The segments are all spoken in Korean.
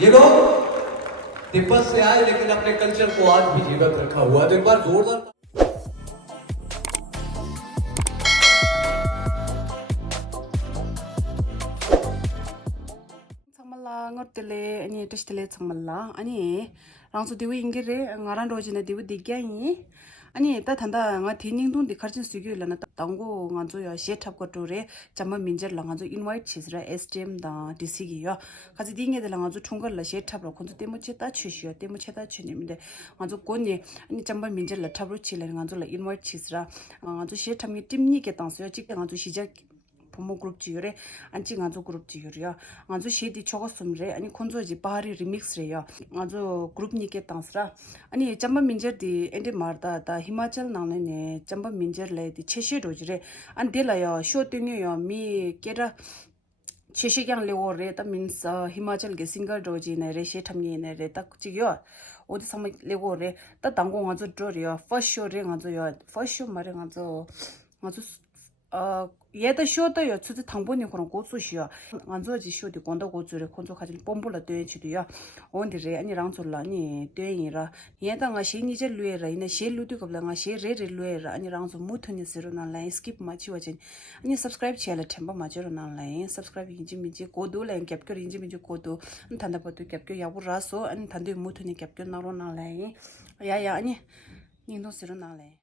ये लोग तिब्बत से आए लेकिन अपने कल्चर को आज भी जीवित रखा हुआ है। तो एक बार जोरदार 참말라 ngortele ani testele 참말라 아니 랑소 디우 인게레 ngaran rojina diu digyani 아니 ता 탄다 nga thining di kharchin sugi lana tanggo nga zo ya she thap ko tore chama minjer la nga zo invite chisra stm da dc gi yo kaji dinge de la nga zo thungal la she thap ro khonzo temo che ta chushiyo temo che ta chunimde nga zo konni ani chama minjer la thap ro chile nga zo la invite chisra nga zo she thap mi timni ke tangso yo chik nga zo shijak 포모 그룹 지요래 안치 간조 그룹 지요려 간조 시디 초고스음래 아니 콘조지 바리 리믹스래요 간조 그룹 니게 땅스라 아니 잠바 민저디 엔디 마르다 다 히마찰 나네네 잠바 민저레디 체시로지래 안 델라요 쇼팅이요 미 게라 체시경 레오레 다 민스 히마찰 게 싱글 도지네 레시 탐니네 레딱 지요 어디 삼 레고레 다 당고 간조 드려요 퍼쇼 레 간조요 퍼쇼 마레 간조 간조 얘도 쇼도요. 주주 당분이 그런 고수시요. 안저지 쇼디 건도 고주를 건조 가질 뽐불라 되지도요. 온디레 아니랑 졸라니 되이라. 얘당아 시니제 루에라 이네 셰루디 겁랑아 셰레레 루에라 아니랑 좀 무트니 스르나 라인 스킵 마치워진. 아니 subscribe 채널 템바 마저로나 라인 subscribe 인지미지 고도 라인 캡겨 인지미지 고도 단다버도 캡겨 야부라서 아니 단도 무트니 캡겨 나로나 라인. 야야 아니 닝도 스르나 라인.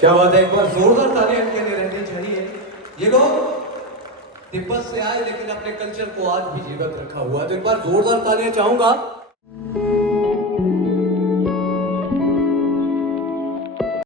क्या बात है, एक बार जोरदार तालियां इनके लिए रहनी चाहिए। ये लोग तिब्बत से आए लेकिन अपने कल्चर को आज भी जीवित रखा हुआ है, तो एक बार जोरदार तालियां चाहूंगा